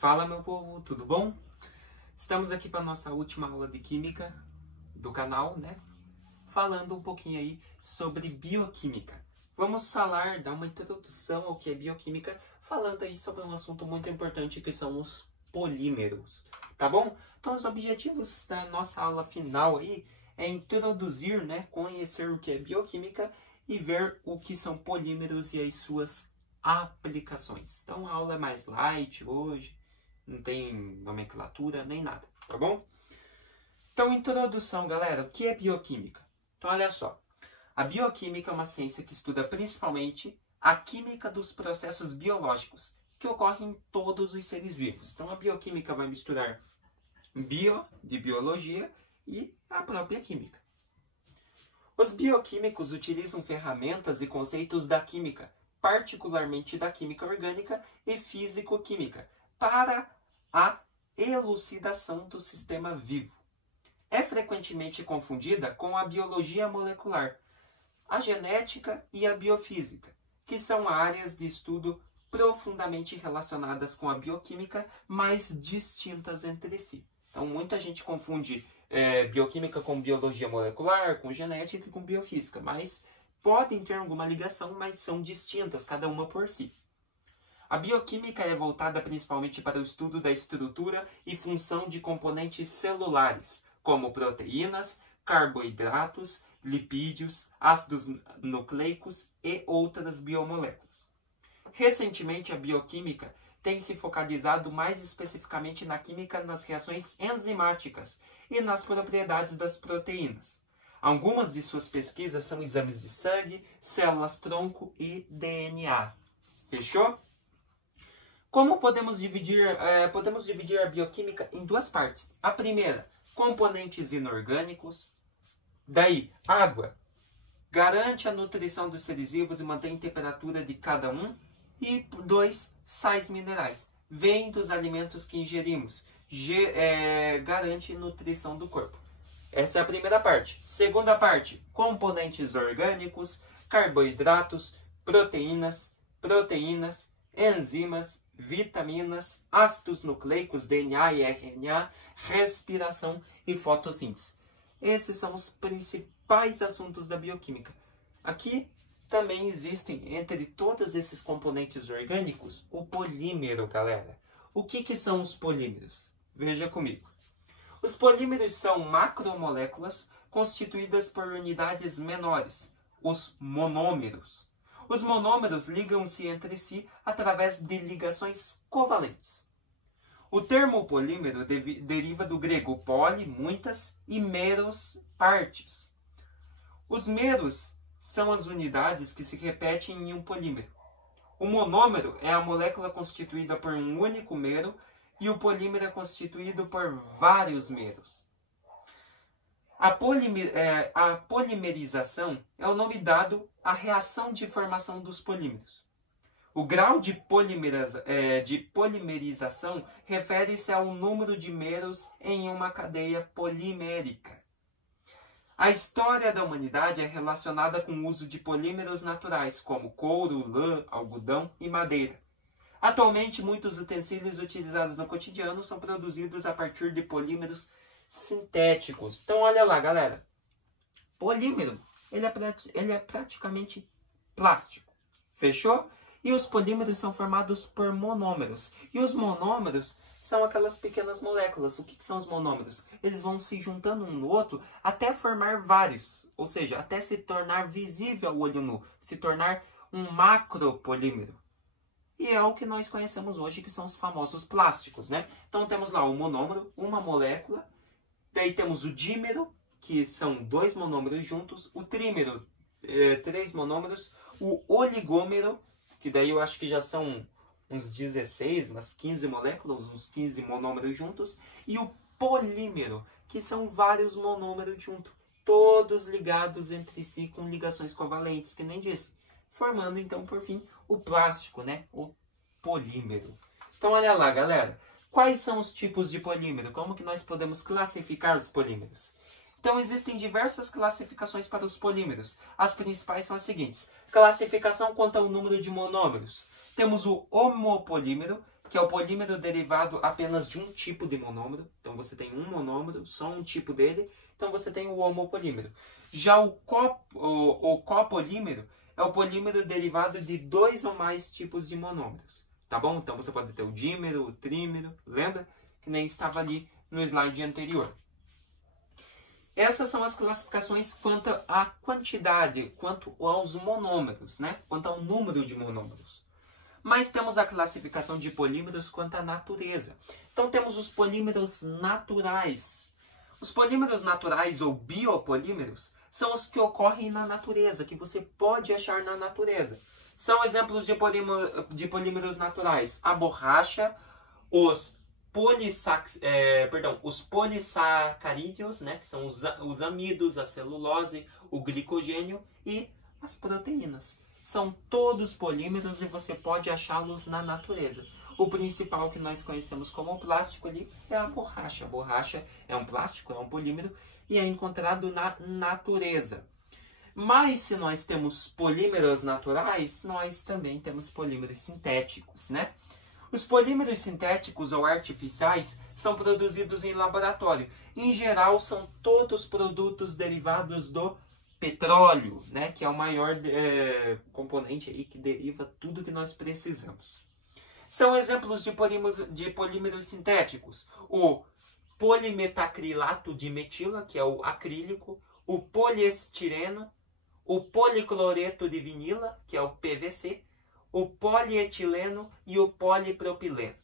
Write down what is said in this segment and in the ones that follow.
Fala, meu povo, tudo bom? Estamos aqui para nossa última aula de Química do canal, né? Falando um pouquinho aí sobre bioquímica. Vamos falar, dar uma introdução ao que é bioquímica, falando aí sobre um assunto muito importante que são os polímeros, tá bom? Então, os objetivos da nossa aula final aí é introduzir, né? Conhecer o que é bioquímica e ver o que são polímeros e as suas aplicações. Então, a aula é mais light hoje. Não tem nomenclatura nem nada, tá bom? Então, introdução, galera. O que é bioquímica? Então, olha só. A bioquímica é uma ciência que estuda principalmente a química dos processos biológicos que ocorrem em todos os seres vivos. Então, a bioquímica vai misturar bio, de biologia, e a própria química. Os bioquímicos utilizam ferramentas e conceitos da química, particularmente da química orgânica e físico-química, para a elucidação do sistema vivo. É frequentemente confundida com a biologia molecular, a genética e a biofísica, que são áreas de estudo profundamente relacionadas com a bioquímica, mas distintas entre si. Então, muita gente confunde bioquímica com biologia molecular, com genética e com biofísica, mas podem ter alguma ligação, mas são distintas, cada uma por si. A bioquímica é voltada principalmente para o estudo da estrutura e função de componentes celulares, como proteínas, carboidratos, lipídios, ácidos nucleicos e outras biomoléculas. Recentemente, a bioquímica tem se focalizado mais especificamente na química nas reações enzimáticas e nas propriedades das proteínas. Algumas de suas pesquisas são exames de sangue, células-tronco e DNA. Fechou? Como podemos dividir a bioquímica em duas partes. A primeira, componentes inorgânicos. Daí, água. Garante a nutrição dos seres vivos e mantém a temperatura de cada um. E 2, sais minerais. Vêm dos alimentos que ingerimos. Garante nutrição do corpo. Essa é a primeira parte. Segunda parte, componentes orgânicos, carboidratos, proteínas, enzimas, vitaminas, ácidos nucleicos, DNA e RNA, respiração e fotossíntese. Esses são os principais assuntos da bioquímica. Aqui também existem, entre todos esses componentes orgânicos, o polímero, galera. O que são os polímeros? Veja comigo. Os polímeros são macromoléculas constituídas por unidades menores, os monômeros. Os monômeros ligam-se entre si através de ligações covalentes. O termo polímero deriva do grego poli, muitas, e meros, partes. Os meros são as unidades que se repetem em um polímero. O monômero é a molécula constituída por um único mero e o polímero é constituído por vários meros. A polimerização é o nome dado à reação de formação dos polímeros. O grau de polimerização refere-se ao número de meros em uma cadeia polimérica. A história da humanidade é relacionada com o uso de polímeros naturais, como couro, lã, algodão e madeira. Atualmente, muitos utensílios utilizados no cotidiano são produzidos a partir de polímeros sintéticos. Então, olha lá, galera. Polímero, ele é praticamente plástico. Fechou? E os polímeros são formados por monômeros. E os monômeros são aquelas pequenas moléculas. O que são os monômeros? Eles vão se juntando um no outro até formar vários. Ou seja, até se tornar visível ao olho nu. Se tornar um macropolímero. E é o que nós conhecemos hoje, que são os famosos plásticos, né? Então temos lá o monômero, uma molécula. Daí temos o dímero, que são 2 monômeros juntos. O trímero, 3 monômeros. O oligômero, que daí eu acho que já são uns 16, umas 15 moléculas, uns 15 monômeros juntos. E o polímero, que são vários monômeros juntos. Todos ligados entre si com ligações covalentes, que nem disse. Formando, então, por fim, o plástico, né? O polímero. Então, olha lá, galera. Quais são os tipos de polímero? Como que nós podemos classificar os polímeros? Então, existem diversas classificações para os polímeros. As principais são as seguintes. Classificação quanto ao número de monômeros. Temos o homopolímero, que é o polímero derivado apenas de um tipo de monômero. Então você tem um monômero, só um tipo dele, então você tem o homopolímero. Já o copolímero é o polímero derivado de 2 ou mais tipos de monômeros. Tá bom? Então você pode ter o dímero, o trímero, lembra? Que nem estava ali no slide anterior. Essas são as classificações quanto à quantidade, quanto aos monômeros, né? Quanto ao número de monômeros. Mas temos a classificação de polímeros quanto à natureza. Então temos os polímeros naturais. Os polímeros naturais ou biopolímeros são os que ocorrem na natureza, que você pode achar na natureza. São exemplos de polímeros naturais: a borracha, os polissacarídeos, né, que são os amidos, a celulose, o glicogênio e as proteínas. São todos polímeros e você pode achá-los na natureza. O principal que nós conhecemos como plástico ali é a borracha. A borracha é um plástico, é um polímero e é encontrado na natureza. Mas se nós temos polímeros naturais, nós também temos polímeros sintéticos, né? Os polímeros sintéticos ou artificiais são produzidos em laboratório. Em geral, são todos produtos derivados do petróleo, né? Que é o maior componente aí que deriva tudo que nós precisamos. São exemplos de polímeros sintéticos: o polimetacrilato de metila, que é o acrílico, o poliestireno, o policloreto de vinila, que é o PVC, o polietileno e o polipropileno.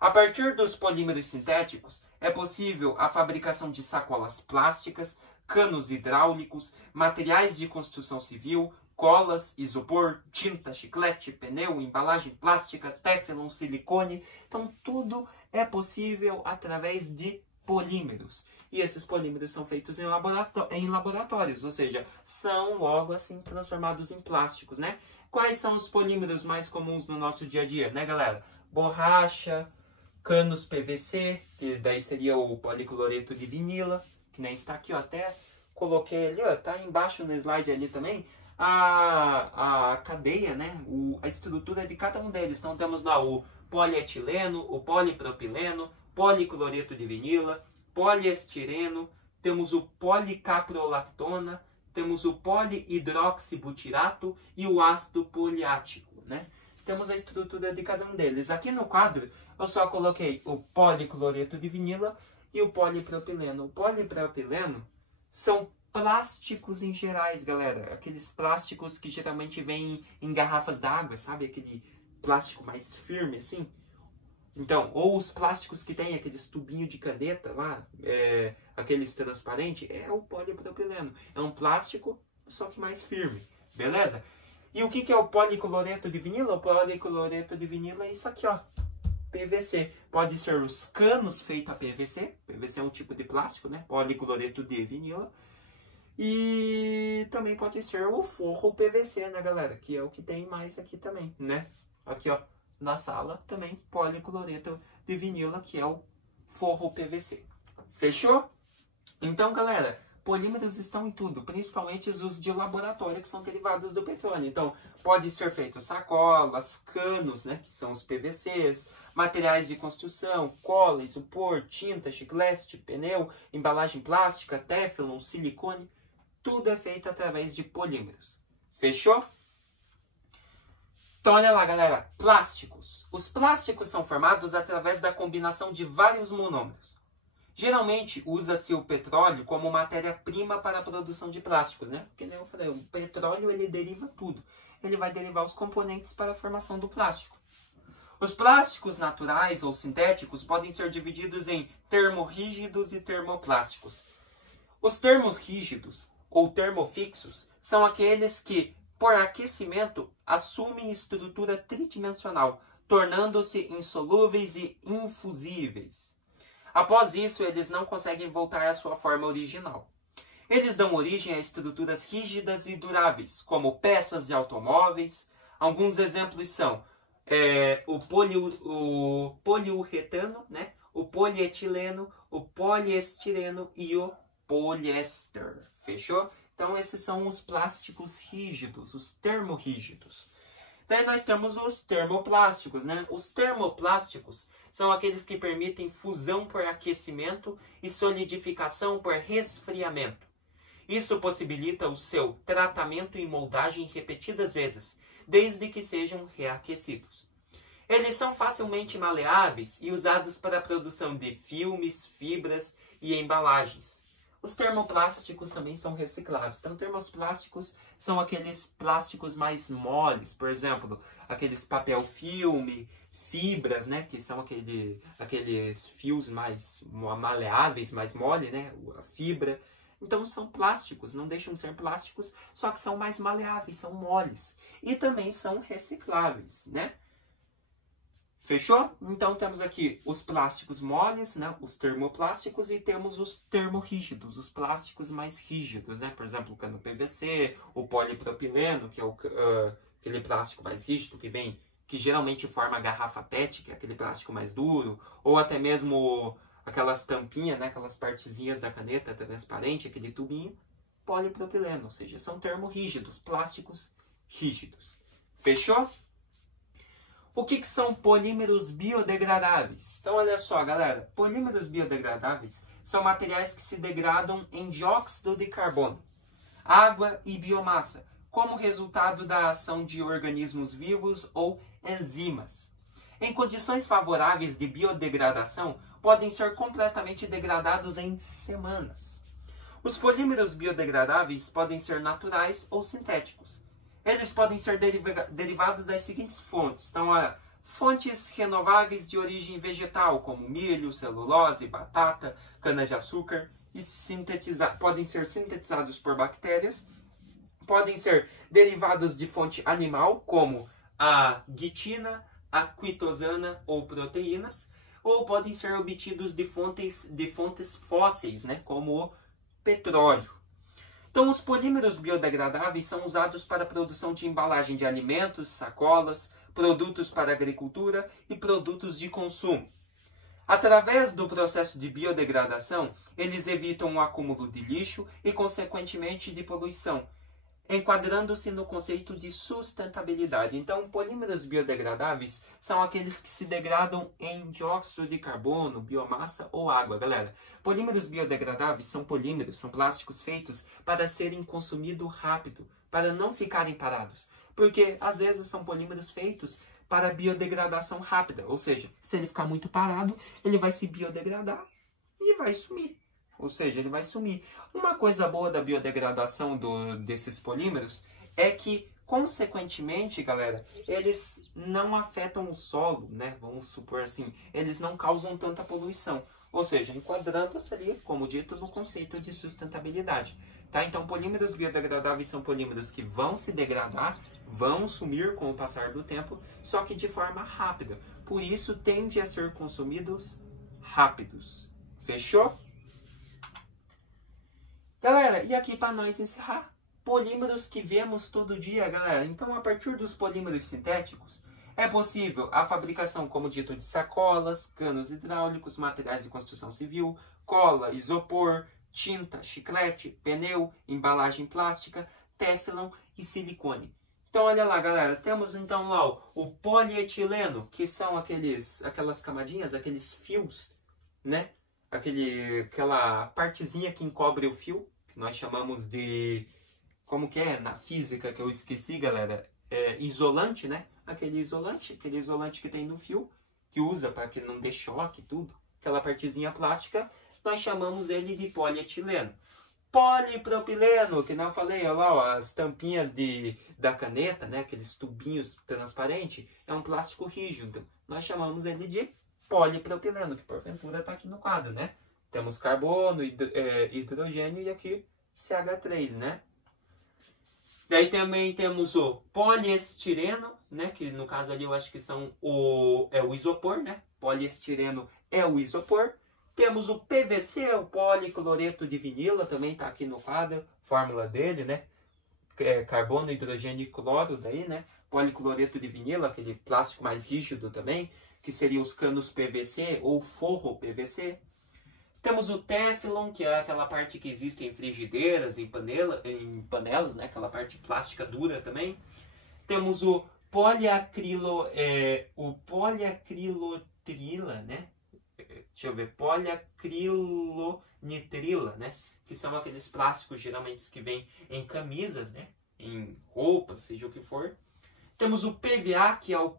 A partir dos polímeros sintéticos, é possível a fabricação de sacolas plásticas, canos hidráulicos, materiais de construção civil, colas, isopor, tinta, chiclete, pneu, embalagem plástica, téflon, silicone. Então, tudo é possível através de polímeros. E esses polímeros são feitos em laboratórios, ou seja, são logo assim transformados em plásticos, né? Quais são os polímeros mais comuns no nosso dia a dia, né, galera? Borracha, canos PVC, que daí seria o policloreto de vinila, que nem está aqui, ó, até coloquei ali, ó, tá embaixo no slide ali também, a cadeia, né, a estrutura de cada um deles. Então temos lá o polietileno, o polipropileno, policloreto de vinila, poliestireno, temos o policaprolactona, temos o polihidroxibutirato e o ácido poliático, né? Temos a estrutura de cada um deles. Aqui no quadro eu só coloquei o policloreto de vinila e o polipropileno. O polipropileno são plásticos em gerais, galera. Aqueles plásticos que geralmente vêm em garrafas d'água, sabe? Aquele plástico mais firme assim. Então, ou os plásticos que tem aqueles tubinhos de caneta lá, aqueles transparentes, é o polipropileno. É um plástico, só que mais firme, beleza? E o que é o policloreto de vinila? O policloreto de vinila é isso aqui, ó, PVC. Pode ser os canos feitos a PVC. PVC é um tipo de plástico, né? Policloreto de vinila. E também pode ser o forro PVC, né, galera? Que é o que tem mais aqui também, né? Aqui, ó. Na sala, também policloreto de vinila, que é o forro PVC. Fechou? Então, galera, polímeros estão em tudo, principalmente os de laboratório, que são derivados do petróleo. Então, pode ser feito sacolas, canos, né, que são os PVCs, materiais de construção, cola, isopor, tinta, chiclete, pneu, embalagem plástica, téflon, silicone. Tudo é feito através de polímeros. Fechou? Então, olha lá, galera, plásticos. Os plásticos são formados através da combinação de vários monômeros. Geralmente, usa-se o petróleo como matéria-prima para a produção de plásticos, né? Porque, nem eu falei, o petróleo, ele deriva tudo. Ele vai derivar os componentes para a formação do plástico. Os plásticos naturais ou sintéticos podem ser divididos em termorrígidos e termoplásticos. Os termos rígidos ou termofixos são aqueles que, por aquecimento, assumem estrutura tridimensional, tornando-se insolúveis e infusíveis. Após isso, eles não conseguem voltar à sua forma original. Eles dão origem a estruturas rígidas e duráveis, como peças de automóveis. Alguns exemplos são o poliuretano, né? O polietileno, o poliestireno e o poliéster. Fechou? Então, esses são os plásticos rígidos, os termorrígidos. Daí nós temos os termoplásticos, né? Os termoplásticos são aqueles que permitem fusão por aquecimento e solidificação por resfriamento. Isso possibilita o seu tratamento e moldagem repetidas vezes, desde que sejam reaquecidos. Eles são facilmente maleáveis e usados para a produção de filmes, fibras e embalagens. Os termoplásticos também são recicláveis. Então, termoplásticos são aqueles plásticos mais moles, por exemplo, aqueles papel filme, fibras, né, que são aqueles fios mais maleáveis, mais mole, né, a fibra. Então, são plásticos, não deixam de ser plásticos, só que são mais maleáveis, são moles. E também são recicláveis, né? Fechou? Então temos aqui os plásticos moles, né, os termoplásticos, e temos os termorrígidos, os plásticos mais rígidos, né? Por exemplo, o cano PVC, o polipropileno, que é aquele plástico mais rígido que geralmente forma a garrafa PET, que é aquele plástico mais duro, ou até mesmo aquelas tampinhas, né, aquelas partezinhas da caneta transparente, aquele tubinho, polipropileno, ou seja, são termorrígidos, plásticos rígidos. Fechou? O que são polímeros biodegradáveis? Então, olha só, galera. Polímeros biodegradáveis são materiais que se degradam em dióxido de carbono, água e biomassa, como resultado da ação de organismos vivos ou enzimas. Em condições favoráveis de biodegradação, podem ser completamente degradados em semanas. Os polímeros biodegradáveis podem ser naturais ou sintéticos. Eles podem ser derivados das seguintes fontes. Então, fontes renováveis de origem vegetal, como milho, celulose, batata, cana-de-açúcar, e podem ser sintetizados por bactérias. Podem ser derivados de fonte animal, como a quitina, a quitosana ou proteínas. Ou podem ser obtidos de fontes fósseis, né, como o petróleo. Então, os polímeros biodegradáveis são usados para a produção de embalagem de alimentos, sacolas, produtos para agricultura e produtos de consumo. Através do processo de biodegradação, eles evitam o acúmulo de lixo e, consequentemente, de poluição, enquadrando-se no conceito de sustentabilidade. Então, polímeros biodegradáveis são aqueles que se degradam em dióxido de carbono, biomassa ou água, galera. Polímeros biodegradáveis são polímeros, são plásticos feitos para serem consumidos rápido, para não ficarem parados. Porque, às vezes, são polímeros feitos para biodegradação rápida. Ou seja, se ele ficar muito parado, ele vai se biodegradar e vai sumir. Ou seja, ele vai sumir. Uma coisa boa da biodegradação desses polímeros é que, consequentemente, galera, eles não afetam o solo, né? Vamos supor assim, eles não causam tanta poluição. Ou seja, enquadrando-se ali, como dito, no conceito de sustentabilidade. Tá? Então, polímeros biodegradáveis são polímeros que vão se degradar, vão sumir com o passar do tempo, só que de forma rápida. Por isso, tende a ser consumidos rápidos. Fechou? Galera, e aqui para nós encerrar, polímeros que vemos todo dia, galera. Então, a partir dos polímeros sintéticos, é possível a fabricação, como dito, de sacolas, canos hidráulicos, materiais de construção civil, cola, isopor, tinta, chiclete, pneu, embalagem plástica, teflon e silicone. Então, olha lá, galera, temos então lá o polietileno, que são aquelas camadinhas, aqueles fios, né? Aquela partezinha que encobre o fio, que nós chamamos de... Como que é? Na física, que eu esqueci, galera. É isolante, né? Aquele isolante que tem no fio, que usa para que não dê choque e tudo. Aquela partezinha plástica, nós chamamos ele de polietileno. Polipropileno, que não falei, olha lá, ó, as tampinhas da caneta, né? Aqueles tubinhos transparentes, é um plástico rígido. Nós chamamos ele de polipropileno, que porventura está aqui no quadro, né? Temos carbono, hidrogênio e aqui CH3, né? Daí também temos o poliestireno, né? Que no caso ali eu acho que é o isopor, né? Poliestireno é o isopor. Temos o PVC, o policloreto de vinila, também está aqui no quadro, fórmula dele, né? Carbono, hidrogênio e cloro daí, né? Policloreto de vinila, aquele plástico mais rígido também, que seriam os canos PVC ou forro PVC. Temos o teflon, que é aquela parte que existe em frigideiras, em panelas, né? Aquela parte plástica dura também. Temos o poliacrilotrila, né? Deixa eu ver, poliacrilonitrila, né? Que são aqueles plásticos geralmente que vêm em camisas, né? Em roupas, seja o que for. Temos o PVA, que é o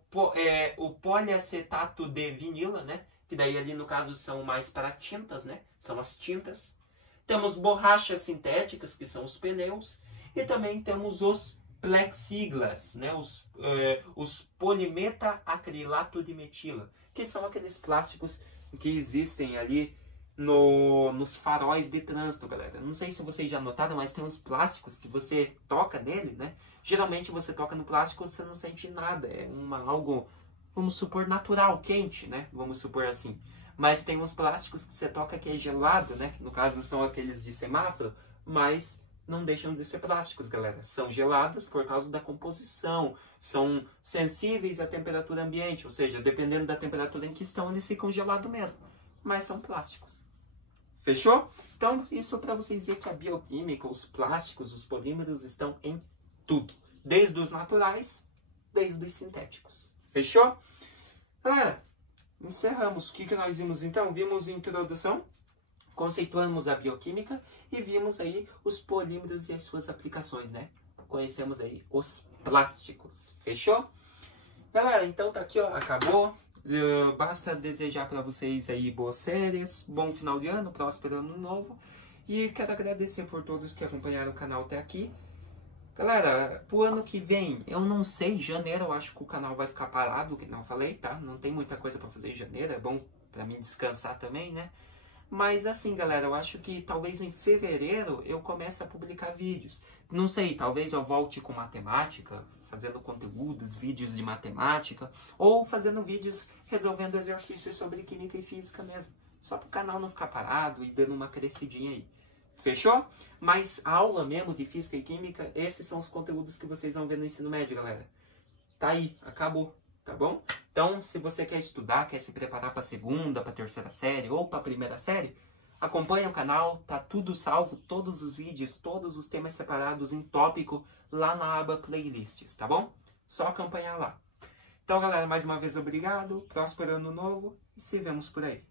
poliacetato de vinila, né? Que daí ali no caso são mais para tintas, né? São as tintas. Temos borrachas sintéticas, que são os pneus. E também temos os plexiglas, né? Os polimeta-acrilato de metila, que são aqueles plásticos que existem ali nos faróis de trânsito, galera. Não sei se vocês já notaram, mas tem uns plásticos que você toca nele, né? Geralmente você toca no plástico e você não sente nada. É algo, vamos supor, natural, quente, né? Vamos supor assim. Mas tem uns plásticos que você toca que é gelado, né? No caso são aqueles de semáforo, mas não deixam de ser plásticos, galera. São gelados por causa da composição. São sensíveis à temperatura ambiente, ou seja, dependendo da temperatura em que estão, eles ficam gelados mesmo. Mas são plásticos. Fechou? Então, isso para vocês verem que a bioquímica, os plásticos, os polímeros estão em tudo. Desde os naturais, desde os sintéticos. Fechou? Galera, encerramos. O que nós vimos então? Vimos a introdução, conceituamos a bioquímica e vimos aí os polímeros e as suas aplicações, né? Conhecemos aí os plásticos. Fechou? Galera, então tá aqui, ó, acabou. Basta desejar para vocês aí boas férias, bom final de ano, próspero ano novo. E quero agradecer por todos que acompanharam o canal até aqui. Galera, pro ano que vem, eu não sei, janeiro eu acho que o canal vai ficar parado, que não falei, tá? Não tem muita coisa para fazer em janeiro, é bom para mim descansar também, né? Mas assim, galera, eu acho que talvez em fevereiro eu comece a publicar vídeos. Não sei, talvez eu volte com matemática, fazendo conteúdos, vídeos de matemática, ou fazendo vídeos resolvendo exercícios sobre química e física mesmo. Só para o canal não ficar parado e dando uma crescidinha aí. Fechou? Mas a aula mesmo de física e química, esses são os conteúdos que vocês vão ver no ensino médio, galera. Tá aí, acabou. Tá bom? Então, se você quer estudar, quer se preparar para a segunda, para a terceira série ou para a primeira série, acompanha o canal, tá tudo salvo, todos os vídeos, todos os temas separados em tópico lá na aba playlists, tá bom? Só acompanhar lá. Então, galera, mais uma vez obrigado, próspero ano novo e se vemos por aí.